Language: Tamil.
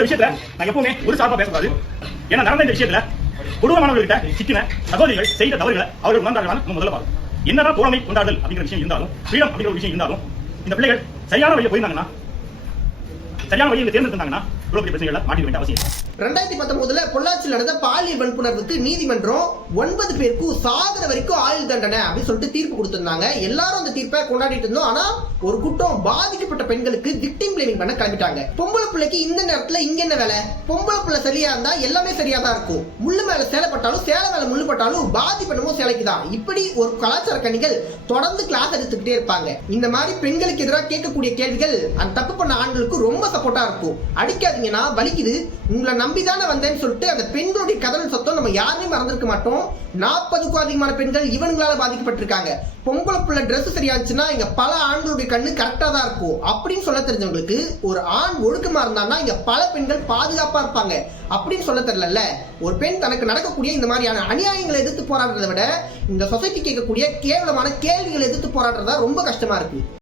இந்த விஷயத்துல நான் எப்பவுமே ஒரு சார்பா பேசக்கூடாது. ஏன்னா நடந்த இந்த விஷயத்துல கொடூரமானவர்கிட்ட சிக்கின சகோதரிகள் செய்த தவறுகளை அவர்கள் உணர்ந்தார்கள். முதல்ல பாருங்க, என்னதான் தோழமை கொண்டாடுதல் அப்படிங்கிற விஷயம் இருந்தாலும், ஃப்ரீடம் அப்படிங்கிற ஒரு விஷயம் இருந்தாலும், இந்த பிள்ளைகள் சரியான வழியை போயிருந்தாங்கன்னா, சரியான வழியை தேர்ந்தெடுத்தாங்கன்னா இவ்வளவு பெரிய பிரச்சனைகளை மாட்டிக்க வேண்டிய அவசியம். 2019 பொள்ளாச்சியில் நடந்த பாலியல் வன்புணர்வுக்கு நீதிமன்றம் 9 பேருக்கு சாகர வரைக்கும் ஆயுள் தண்டனை அப்படின்னு சொல்லிட்டு தீர்ப்பு கொடுத்திருந்தாங்க. எல்லாரும் அந்த தீர்ப்பை கொண்டாடிட்டு இருந்தோம். ஆனா ஒரு கூட்டம் பாதிக்கப்பட்ட பெண்களுக்கு விக்டிம் பிளேமிங் பண்ண கிளம்பிட்டாங்க. பொம்பளை பிள்ளைக்கு இந்த நேரத்துல இங்க என்ன வேலை? பொம்பளை பிள்ளை சரியா இருந்தா எல்லாமே சரியா தான் இருக்கும். முள்ளு மேல சேலைப்பட்டாலும் சேலை மேல முள்ளு பட்டாலும் பாதிப்படமும் சேலைக்கு தான். இப்படி ஒரு கலாச்சார கண்ணிகள் தொடர்ந்து கிளாஸ் எடுத்துக்கிட்டே இருப்பாங்க. இந்த மாதிரி பெண்களுக்கு எதிராக கேட்கக்கூடிய கேள்விகள் அந்த தப்பு பண்ண ஆண்களுக்கு ரொம்ப சப்போர்ட்டா இருக்கும். அடிக்காதீங்கன்னா வலிக்குது, உங்களை நம்பிதானே வந்தேன்னு சொல்லிட்டு அந்த பெண்களுடைய கதறல் சத்தம் நம்ம யாருமே மறந்துருக்க மாட்டோம். 40க்கும் அதிகமான பெண்கள் இவங்களால பாதிக்கப்பட்டிருக்காங்க. பொம்பளை பிள்ளை ட்ரெஸ் சரியாச்சுன்னா இங்க பல ஆண்களுடைய கண்ணு கரெக்டா தான் இருக்கும் அப்படின்னு சொல்ல தெரிஞ்சவங்களுக்கு, ஒரு ஆண் ஒழுக்கமா இருந்தான்னா இங்க பல பெண்கள் பாதுகாப்பா இருப்பாங்க அப்படின்னு சொல்ல தெரியல. ஒரு பெண் தனக்கு நடக்கக்கூடிய இந்த மாதிரியான அநியாயங்களை எதிர்த்து போராடுறதை விட இந்த சொசைட்டி கேட்கக்கூடிய கேவலமான கேள்விகளை எதிர்த்து போராடுறதா ரொம்ப கஷ்டமா இருக்கு.